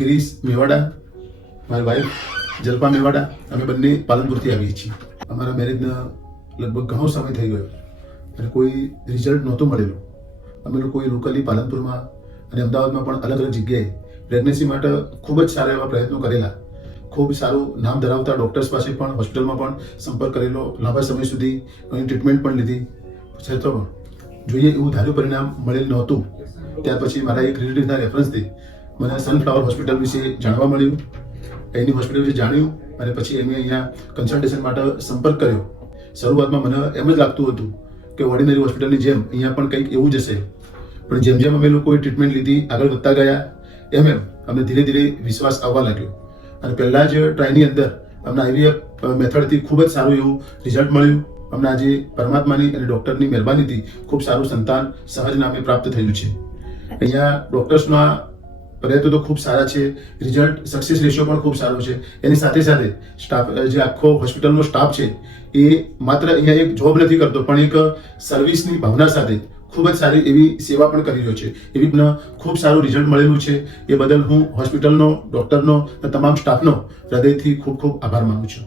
ગિરીશ મેવાડા, મારી વાઈફ જલ્પા મેવાડા, અમે બંને પાલનપુરથી આવીએ છીએ. અમારા મેરેજના લગભગ ઘણો સમય થઈ ગયો અને કોઈ રિઝલ્ટ નહોતું મળેલું. અમે લોકોએ લોકલી પાલનપુરમાં અને અમદાવાદમાં પણ અલગ અલગ જગ્યાએ પ્રેગ્નન્સી માટે ખૂબ જ સારા એવા પ્રયત્નો કરેલા. ખૂબ સારું નામ ધરાવતા ડૉક્ટર્સ પાસે પણ હોસ્પિટલમાં પણ સંપર્ક કરેલો, લાંબા સમય સુધી એની ટ્રીટમેન્ટ પણ લીધી, છતાં પણ જોઈએ એવું ધાર્યું પરિણામ મળેલ નહોતું. ત્યાર પછી મારા એક રિલેટિવના રેફરન્સથી મને સનફ્લાવર હોસ્પિટલ વિશે જાણવા મળ્યું. એની હોસ્પિટલ વિશે જાણ્યું અને પછી એમને અહીંયા કન્સલ્ટેશન માટે સંપર્ક કર્યો. શરૂઆતમાં મને એમ જ લાગતું હતું કે ઓર્ડિનરી હોસ્પિટલની જેમ અહીંયા પણ કંઈક એવું જ હશે, પણ જેમ જેમ અમે લોકોએ ટ્રીટમેન્ટ લીધી, આગળ વધતા ગયા, એમ અમને ધીરે ધીરે વિશ્વાસ આવવા લાગ્યો. અને પહેલાં જ ટ્રાયની અંદર અમને આઈવીએફ મેથડથી ખૂબ જ સારું એવું રિઝલ્ટ મળ્યું. અમને આજે પરમાત્માની અને ડૉક્ટરની મહેરબાનીથી ખૂબ સારું સંતાન સહજ નામે પ્રાપ્ત થયું છે. અહીંયા ડૉક્ટર્સના પ્રયત્નો તો ખૂબ સારા છે, રિઝલ્ટ સક્સેસ રેશિયો પણ ખૂબ સારો છે. એની સાથે સાથે સ્ટાફ, જે આખો હોસ્પિટલનો સ્ટાફ છે, એ માત્ર અહીંયા એક જોબ નથી કરતો, પણ એક સર્વિસની ભાવના સાથે ખૂબ જ સારી એવી સેવા પણ કરી રહ્યો છે. એવી પણ ખૂબ સારું રિઝલ્ટ મળેલું છે. એ બદલ હું હોસ્પિટલનો, ડૉક્ટરનો અને તમામ સ્ટાફનો હૃદયથી ખૂબ ખૂબ આભાર માનું છું.